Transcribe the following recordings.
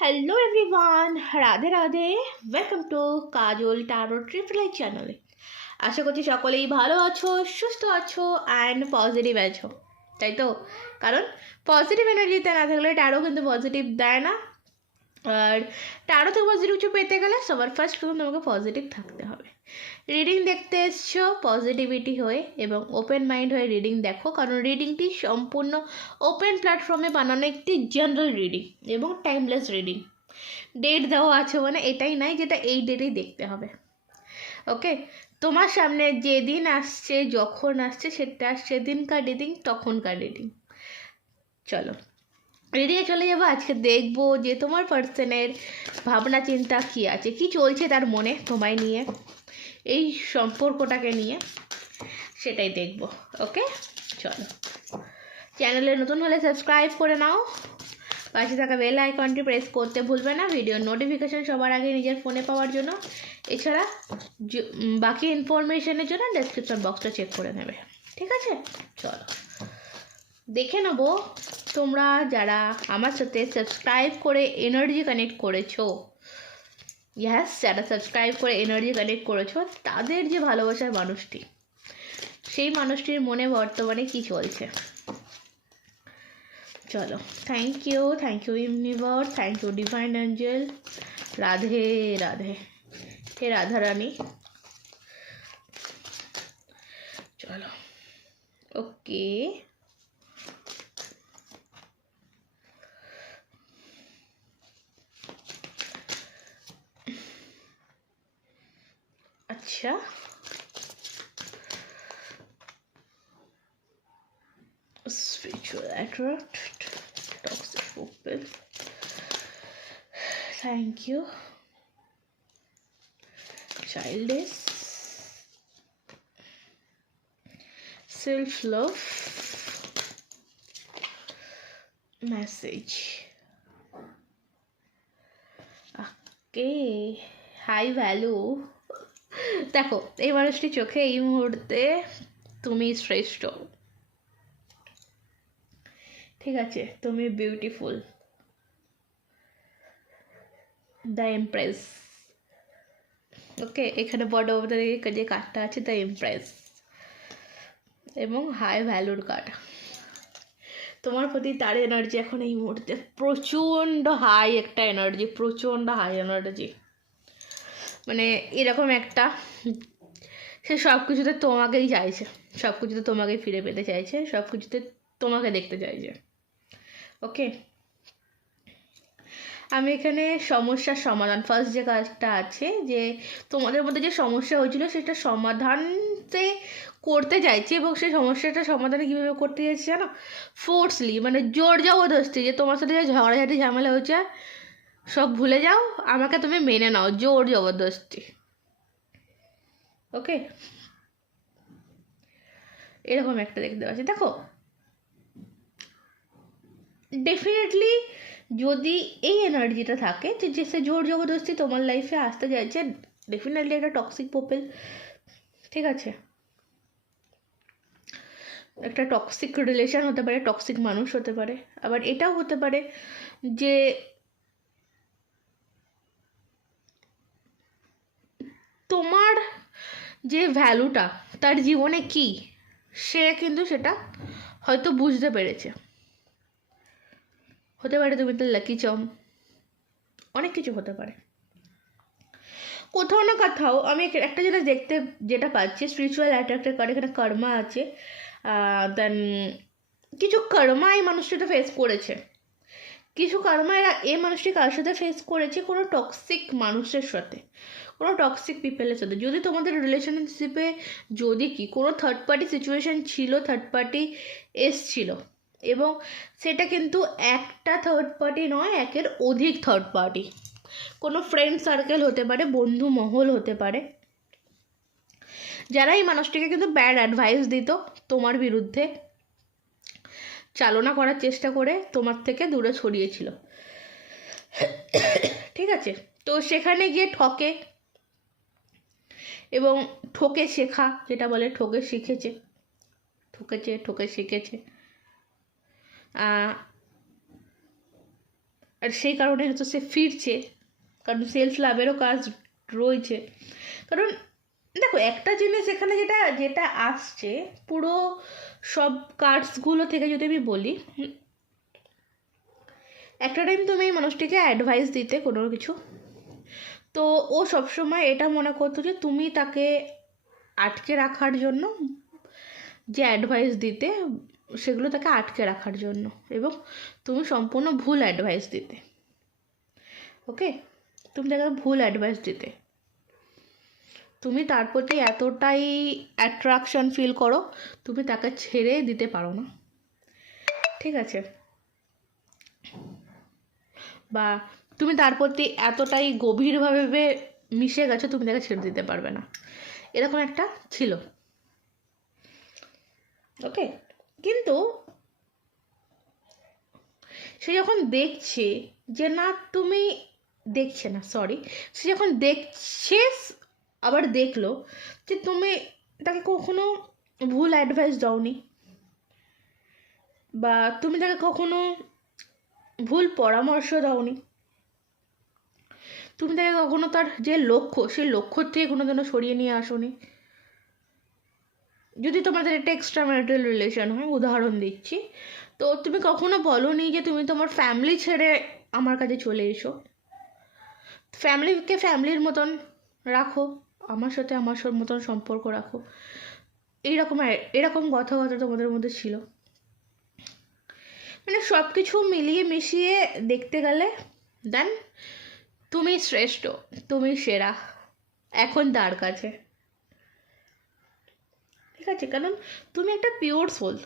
Hello everyone, Radhe Radhe. Welcome to Kajal taro triple I চ্যানেলে। আশা করছি সকলেই ভালো আছো, সুস্থ আছো অ্যান্ড পজিটিভ আছো, তাই তো? কারণ পজিটিভ এনার্জিতে না থাকলে ট্যারো কিন্তু পজিটিভ দেয় না। আর ট্যারো থেকে পজিটিভ কিছু পেতে গেলে সবার ফার্স্ট কিন্তু তোমাকে পজিটিভ থাকতে হবে। রিডিং দেখতে এসছো পজিটিভিটি হয়ে এবং ওপেন মাইন্ড হয়ে রিডিং দেখো, কারণ রিডিংটি সম্পূর্ণ ওপেন প্ল্যাটফর্মে বানানো একটি জেনারেল রিডিং এবং টাইমলেস রিডিং। ডেট দেওয়া আছে মানে এটাই নাই যেটা এই ডেটেই দেখতে হবে। ওকে, তোমার সামনে যেদিন আসছে, যখন আসছে, সেটা সেদিনকার রিডিং, তখনকার রিডিং। চলো রিডিংয়ে চলে যাবো। আজকে দেখবো যে তোমার পার্সনের ভাবনা চিন্তা কী আছে, কি চলছে তার মনে তোমায় নিয়ে, এই সম্পর্কটাকে নিয়ে, সেটাই দেখবো। ওকে চলো, চ্যানেলে নতুন হলে সাবস্ক্রাইব করে নাও, পাশে থাকা বেল আইকনটি প্রেস করতে ভুলবে না ভিডিওর নোটিফিকেশান সবার আগে নিজের ফোনে পাওয়ার জন্য। এছাড়া বাকি ইনফরমেশনের জন্য ডেসক্রিপশন বক্সটা চেক করে নেবে, ঠিক আছে? চলো দেখে নেবো তোমরা যারা আমার সাথে সাবস্ক্রাইব করে এনার্জি কানেক্ট করেছো, ইয়াস, যারা সাবস্ক্রাইব করে এনার্জি কানেক্ট করেছো, তাদের যে ভালোবাসার মানুষটি, সেই মানুষটির মনে বর্তমানে কি চলছে। চলো, thank you universe, thank you divine angel. Radhe Radhe, হে রাধা রানী। চলো ওকে, আচ্ছা spiritual attract, toxic people, thank you, childish, self love, message, okay, high value। দেখো, এই মানুষটি চোখে এই মুহূর্তে তুমি শ্রেষ্ঠ, ঠিক আছে? তুমি বিউটিফুল, দ্য এমপ্রেস। ওকে, এখানে বড় যে কার্ডটা আছে দ্য এমপ্রেস এবং হাই ভ্যালুর কার্ড। তোমার প্রতি তার এনার্জি এখন এই মুহূর্তে প্রচণ্ড হাই, একটা এনার্জি, প্রচণ্ড হাই এনার্জি। মানে এরকম একটা, সে সব কিছুতে তোমাকেই চাইছে, সব কিছুতে তোমাকেই ফিরে পেতে চাইছে, সব কিছুতে তোমাকে দেখতে চাইছে। ওকে, আমি এখানে সমস্যার সমাধান, ফার্স্ট যে কাজটা আছে, যে তোমাদের মধ্যে যে সমস্যা হয়েছিল সেটা সমাধানতে করতে চাইছি, এবং সেই সমস্যাটা সমাধানে কীভাবে করতে চাইছি জানো? ফোর্সলি, মানে জোর জবরদস্তি, যে তোমার সাথে যে ঝগড়াঝাটি ঝামেলা হয়েছে সব ভুলে যাও, আমাকে তুমি মেনে নাও, জোর জবরদস্তি। ওকে, এরকম একটা দেখতে পাচ্ছি। দেখো, ডেফিনেটলি যদি এই এনার্জিটা থাকে যে সে জোর জবরদস্তি তোমার লাইফে আসতে চাইছে, ডেফিনেটলি একটা টক্সিক পিপল, ঠিক আছে? একটা টক্সিক রিলেশন হতে পারে, টক্সিক মানুষ হতে পারে, আবার এটাও হতে পারে যে তোমার যে ভ্যালুটা তার জীবনে কি, সে কিন্তু সেটা হয়তো বুঝতে পেরেছে। হতে পারে তুমি তো লাকি চম, অনেক কিছু হতে পারে। কোথাও না কোথাও আমি একটা জিনিস দেখতে যেটা পাচ্ছি, স্পিরিচুয়াল অ্যাট্রাক্টের কার্ড, এখানে কর্মা আছে। দেন কিছু কর্মা এই মানুষটা ফেস করেছে, কিছু কর্মা এই মানুষটি কার সাথে ফেস করেছে, কোনো টক্সিক মানুষের সাথে, কোনো টক্সিক পিপলের সাথে। যদি তোমাদের রিলেশনশিপে যদি কি কোনো থার্ড পার্টি সিচুয়েশান ছিল, থার্ড পার্টি এসছিল, এবং সেটা কিন্তু একটা থার্ড পার্টি নয়, একের অধিক থার্ড পার্টি, কোনো ফ্রেন্ড সার্কেল হতে পারে, বন্ধু মহল হতে পারে, যারা এই মানুষটিকে কিন্তু ব্যাড অ্যাডভাইস দিত, তোমার বিরুদ্ধে চালনা করার চেষ্টা করে তোমার থেকে দূরে ছড়িয়েছিল, ঠিক আছে? তো সেখানে গিয়ে ঠকে, এবং ঠকে শেখা, যেটা বলে ঠকে শিখেছে, ঠকে শিখেছে। আর সেই কারণে হয়তো সে ফিরছে, কারণ সেলফ লাভেরও কাজ রয়েছে। কারণ দেখো একটা জিনিস এখানে যেটা যেটা আসছে পুরো সব কার্ডসগুলো থেকে যদি আমি বলি, একটা টাইম তুমি এই মানুষটিকে অ্যাডভাইস দিতে কোনো কিছু, তো ও সবসময় এটা মনে করতো যে তুমি তাকে আটকে রাখার জন্য, যে অ্যাডভাইস দিতে সেগুলো তাকে আটকে রাখার জন্য, এবং তুমি সম্পূর্ণ ভুল অ্যাডভাইস দিতে। ওকে, তুমি তাকে ভুল অ্যাডভাইস দিতে, তুমি তার প্রতি এতটাই অ্যাট্রাকশন ফিল করো, তুমি তাকে ছেড়ে দিতে পারো না, ঠিক আছে? বা তুমি তার প্রতি এতটাই গভীরভাবে মিশে গেছো, তুমি তাকে ছেড়ে দিতে পারবে না, এরকম একটা ছিল। ওকে, কিন্তু সে যখন দেখছে যে না তুমি দেখছে না, সরি, সে যখন দেখছে আবার দেখলো যে তুমি তাকে কখনো ভুল অ্যাডভাইস দাওনি, বা তুমি তাকে কখনো ভুল পরামর্শ দাওনি, তুমি তাকে কখনো তার যে লক্ষ্য সেই লক্ষ্যর থেকে কোনো যেন সরিয়ে নিয়ে আসোনি। যদি তোমাদের একটা এক্সট্রা ম্যারিটাল রিলেশন হয়, উদাহরণ দিচ্ছি, তো তুমি কখনো বলোনি যে তুমি তোমার ফ্যামিলি ছেড়ে আমার কাছে চলে এসো, ফ্যামিলিকে ফ্যামিলির মতন রাখো, আমার সাথে আমার মতন সম্পর্ক রাখো, এরকম কথাবার্তা তোমাদের মধ্যে ছিল। মানে সব কিছু মিলিয়ে মিশিয়ে দেখতে গেলে দেন তুমি শ্রেষ্ঠ, তুমি সেরা এখন তার কাছে, ঠিক আছে? কারণ তুমি একটা পিওর সোল,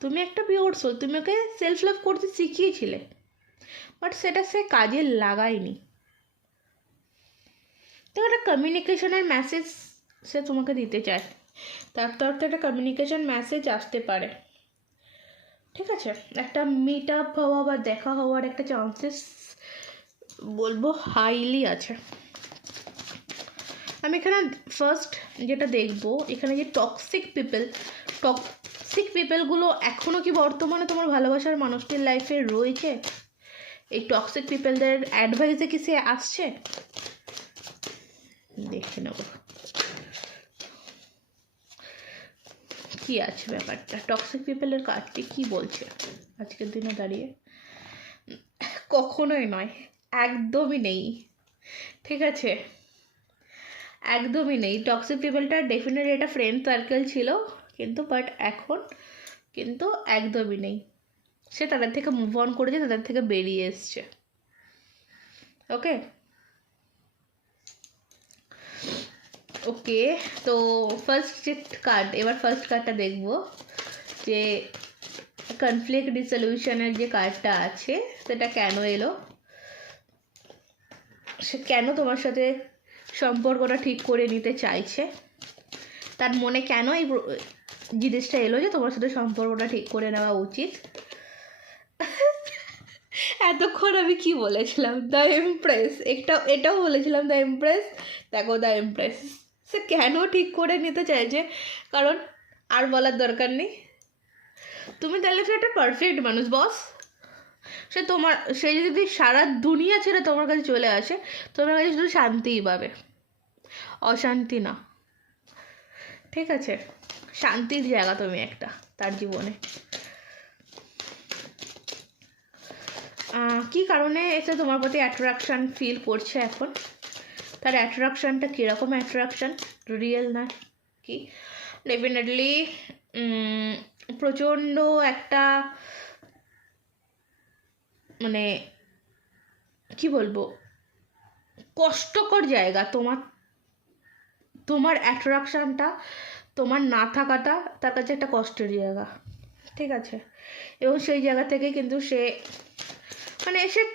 তুমি ওকে সেলফ লাভ করতে শিখিয়েছিলে, বাট সেটা সে কাজে লাগায়নি। তো একটা কমিউনিকেশনের মেসেজ সে তোমাকে দিতে চায়, তার তরফ থেকে একটা কমিউনিকেশন মেসেজ আসতে পারে, ঠিক আছে? একটা মিট আপ হওয়া বা দেখা হওয়ার একটা চান্সেস বলবো হাইলি আছে। আমি এখানে ফার্স্ট যেটা দেখবো, এখানে যে টক্সিক পিপলগুলো এখনও কি বর্তমানে তোমার ভালোবাসার মানুষটির লাইফে রয়েছে? এই টক্সিক পিপলদের অ্যাডভাইসে কি সে আসছে? দেখে নেব কি আছে ব্যাপারটা, টক্সিক পিপলের কার্ডটি কি বলছে আজকের দিনে দাঁড়িয়ে। কখনোই নয়, একদমই নেই, ঠিক আছে? একদমই নেই। টক্সিক পিপলটা ডেফিনেটলি একটা ফ্রেন্ড সার্কেল ছিল, কিন্তু বাট এখন কিন্তু একদমই নেই, সে তাদের থেকে মুভ অন করেছে, তাদের থেকে বেরিয়ে এসছে। ওকে ওকে, তো ফার্স্ট কার্ডটা দেখবো যে কনফ্লিক্ট রিসলিউশনের যে কার্ডটা আছে সেটা কেন এলো, সে কেন তোমার সাথে সম্পর্কটা ঠিক করে নিতে চাইছে, তার মনে কেন এই জিনিসটা এলো যে তোমার সাথে সম্পর্কটা ঠিক করে নেওয়া উচিত। এতক্ষণ আমি কি বলেছিলাম? দ্য এমপ্রেস, এটাও বলেছিলাম দ্য এমপ্রেস। দেখো দ্য এমপ্রেস সে কেন ঠিক করে নিতে চাইছে, কারণ আর বলার দরকার নেই, তুমি তাহলে তো একটা পারফেক্ট মানুষ বস। সে যদি সারা দুনিয়া ছেড়ে তোমার কাছে চলে আসে, তোমার কাছে শুধু শান্তিই পাবে, অশান্তি না, ঠিক আছে? শান্তির জায়গা তুমি একটা তার জীবনে। কি কারণে এসে তোমার প্রতি অ্যাট্রাকশান ফিল করছে এখন? তার অ্যাট্রাকশানটা কীরকম অ্যাট্রাকশান, রিয়েল না কি? ডেফিনেটলি প্রচণ্ড একটা মানে কি বলবো কষ্টকর জায়গা তোমার অ্যাট্রাকশানটা, তোমার না থাকাটা তার কাছে একটা কষ্টের জায়গা, ঠিক আছে? এবং সেই জায়গা থেকে কিন্তু সে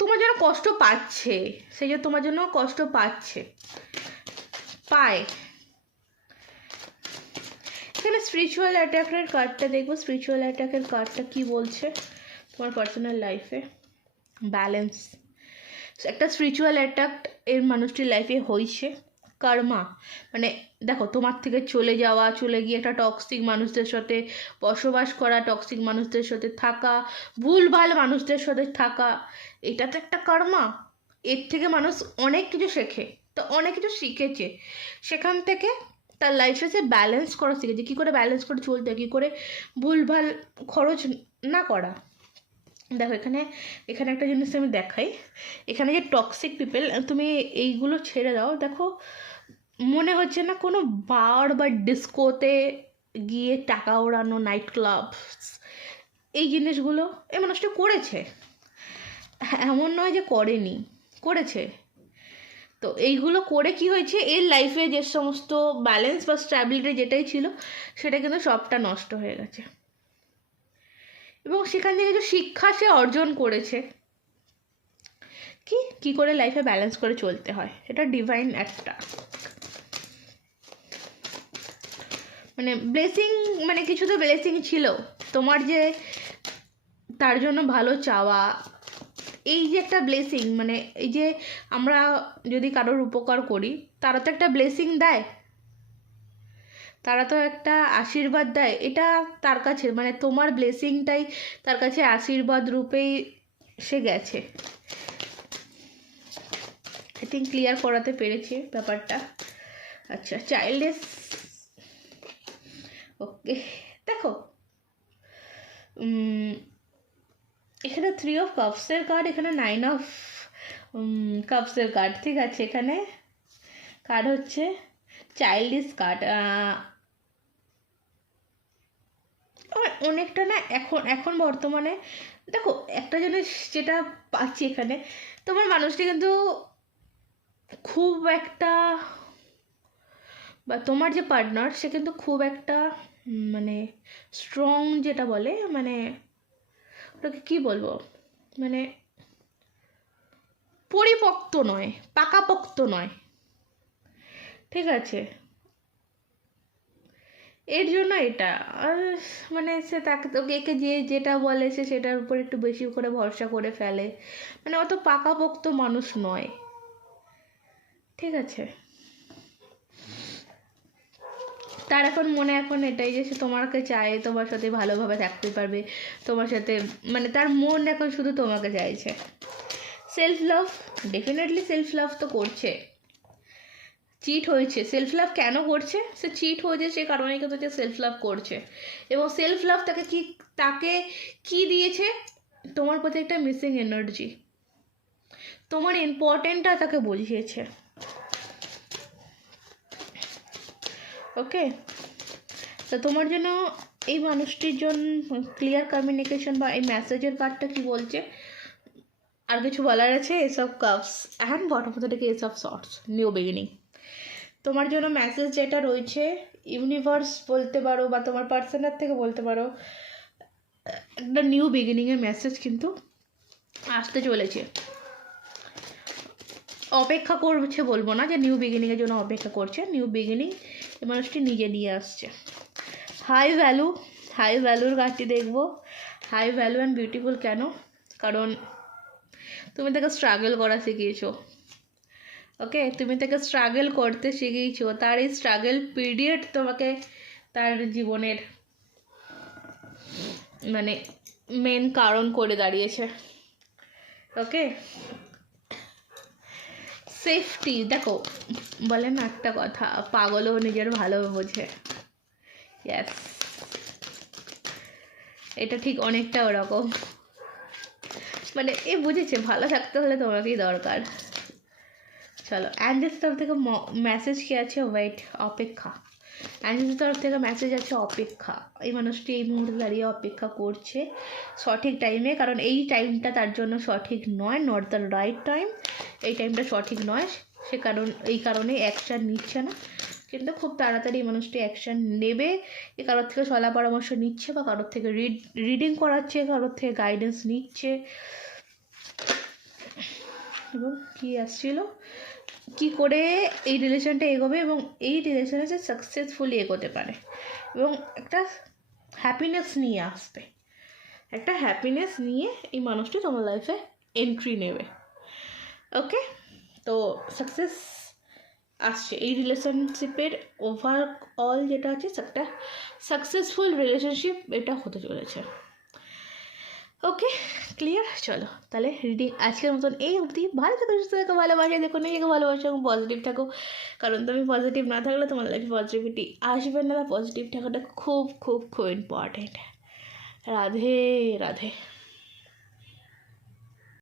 তোমার জন্য কষ্ট পাচ্ছে, সে যে তোমার জন্য কষ্ট পায়। এখানে স্পিরিচুয়াল অ্যাটাকের কার্ডটা দেখবো, স্পিরিচুয়াল অ্যাটাকের কার্ডটা কি বলছে তোমার পার্সোনাল লাইফে। ব্যালেন্স, একটা স্পিরিচুয়াল অ্যাটাক এর মানুষটির লাইফে হয়েছে, কর্মা, মানে দেখো তোমার থেকে চলে যাওয়া, চলে গিয়ে একটা টক্সিক মানুষদের সাথে বসবাস করা, টক্সিক মানুষদের সাথে থাকা, ভুলভাল মানুষদের সাথে থাকা, এটা তো একটা কর্মা। এর থেকে মানুষ অনেক কিছু শেখে, তো অনেক কিছু শিখেছে, সেখান থেকে তার লাইফে সে ব্যালেন্স করা শিখেছে, কী করে ব্যালেন্স করে চলতে হয়, কী করে ভুলভাল খরচ না করা। দেখো এখানে এখানে একটা জিনিস আমি দেখাই, এখানে যে টক্সিক পিপল, তুমি এইগুলো ছেড়ে দাও। দেখো মনে হচ্ছে না কোনো বার বা ডিস্কোতে গিয়ে টাকা ওড়ানো, নাইট ক্লাব, এই জিনিসগুলো এই মানুষটা করেছে, এমন নয় যে করেনি, করেছে। তো এইগুলো করে কি হয়েছে, এর লাইফে যে সমস্ত ব্যালেন্স বা স্ট্যাবিলিটি যেটাই ছিল সেটা কিন্তু সবটা নষ্ট হয়ে গেছে, এবং সেখান থেকে যে শিক্ষা সে অর্জন করেছে কি কি করে লাইফে ব্যালেন্স করে চলতে হয়, এটা ডিভাইন একটা মানে ব্লেসিং, মানে কিছু তো ব্লেসিং ছিল তোমার, যে তার জন্য ভালো চাওয়া, এই যে একটা ব্লেসিং, মানে এই যে আমরা যদি কারোর উপকার করি তারা তো একটা ব্লেসিং দেয়, তারা তো একটা আশীর্বাদ দেয়, এটা তার কাছে মানে তোমার ব্লেসিংটাই তার কাছে আশীর্বাদ রূপেই সে গেছে। আই থিঙ্ক ক্লিয়ার করাতে পেরেছি ব্যাপারটা। আচ্ছা, চাইল্ডেস, ওকে। দেখো এখানে 3 অফ কাপসের কার্ড, এখানে 9 অফ কাপসের কার্ড, ঠিক আছে। এখানে কার্ড হচ্ছে চাইল্ডিস কার্ড। অনেকটা না এখন এখন বর্তমানে দেখো একটা জিনিস যেটা পাচ্ছি এখানে, তোমার মানুষটি কিন্তু খুব একটা, বা তোমার যে পার্টনার সে কিন্তু খুব একটা মানে স্ট্রং, যেটা বলে মানে ওটাকে কী বলবো, মানে পরিপক্ত নয়, পাকাপোক্ত নয়, ঠিক আছে। এর জন্য এটা মানে সে তাকে তোকে একে যে যেটা বলে সে সেটার উপর একটু বেশি করে ভরসা করে ফেলে, মানে অত পাকাপোক্ত মানুষ নয়, ঠিক আছে। তার এখন মনে এখন এটাই যে সে তোমাকে চায়, তোমার সাথে ভালোভাবে থাকতে পারবে, তোমার সাথে মানে তার মন এখন শুধু তোমাকে চাইছে। Self love, definitely self love তো করছে, চিট হয়েছে, সেলফ লাভ কেন করছে, সে চিট হয়েছে সে কারণে কিন্তু সে সেলফ লাভ করছে, এবং সেলফ লাভ তাকে কি দিয়েছে, তোমার প্রতি একটা মিসিং এনার্জি, তোমার ইম্পর্টেন্টটা তাকে বুঝিয়েছে, ওকে। তো তোমার জন্য এই মানুষটির জন্য ক্লিয়ার কমিউনিকেশন বা এই মেসেজের কার্ডটা কি বলছে, আর কিছু বলার আছে, এসব কাপস অ্যান্ড বটম থেকে এসব শর্টস, নিউ বিগিনিং। তোমার জন্য মেসেজ যেটা রয়েছে, ইউনিভার্স বলতে পারো বা তোমার পার্সোনাল থেকে বলতে পারো, একটা নিউ বিগিনিংয়ের মেসেজ কিন্তু আসতে চলেছে। অপেক্ষা করছে বলবো না যে নিউ বিগিনিংয়ের জন্য অপেক্ষা করছে, নিউ বিগিনিং এই মানুষটি নিজে নিয়ে আসছে। হাই ভ্যালুর কার্ডটি দেখবো। হাই ভ্যালু অ্যান্ড বিউটিফুল কেন, কারণ তুমি তাকে স্ট্রাগল করা শিখিয়েছো, ওকে। তুমি তাকে স্ট্রাগল করতে শিখিয়েছো, তার এই স্ট্রাগল পিরিয়ড তোমাকে তার জীবনের মানে মেন কারণ করে দাঁড়িয়েছে, ওকে। সেফটি, দেখো বলে না একটা কথা, পাগলও নিজের ভালো বোঝে, ইয়েস, এটা ঠিক অনেকটা ওরকম, মানে এ বুঝেছে ভালো থাকতে হলে তোমাকেই দরকার। চলো অ্যাঞ্জেলস তরফ থেকে মেসেজ কি আছে, ওয়েট, অপেক্ষা। অ্যাঞ্জেলস তরফ থেকে মেসেজ আছে অপেক্ষা, এই মানুষটি এই মুহূর্তে দাঁড়িয়ে অপেক্ষা করছে সঠিক টাইমে, কারণ এই টাইমটা তার জন্য সঠিক নয়, নট দ্য রাইট টাইম, এই টাইমটা সঠিক নয়, সে কারণ এই কারণে অ্যাকশান নিচ্ছে না, কিন্তু খুব তাড়াতাড়ি এই মানুষটি অ্যাকশান নেবে, এ কারোর থেকে সলা পরামর্শ নিচ্ছে বা কারোর থেকে রিডিং করাচ্ছে, কারোর থেকে গাইডেন্স নিচ্ছে, এবং কী আসছিল কি করে এই রিলেশনটা এগোবে এবং এই রিলেশনে সে সাকসেসফুলি এগোতে পারে, এবং একটা হ্যাপিনেস নিয়ে আসবে, একটা হ্যাপিনেস নিয়ে এই মানুষটি তোমার লাইফে এন্ট্রি নেবে, ওকে। তো সাকসেস আসছে এই রিলেশনশিপের ওভারঅল যেটা আছে একটা সাকসেসফুল রিলেশনশিপ এটা হতে চলেছে। ওকে, ক্লিয়ার? চলো তাহলে রিডিং আজকের মতন এই অবধি। ভালো থাকো, সুস্থ থাকো, ভালোবাসা দেখো, নিজেকে ভালোবাসো এবং পজিটিভ থাকো, কারণ তুমি পজিটিভ না থাকলে তোমার লাইফে পজিটিভিটি আসবে না। পজিটিভ থাকাটা খুব খুব খুব ইম্পর্টেন্ট। রাধে রাধে।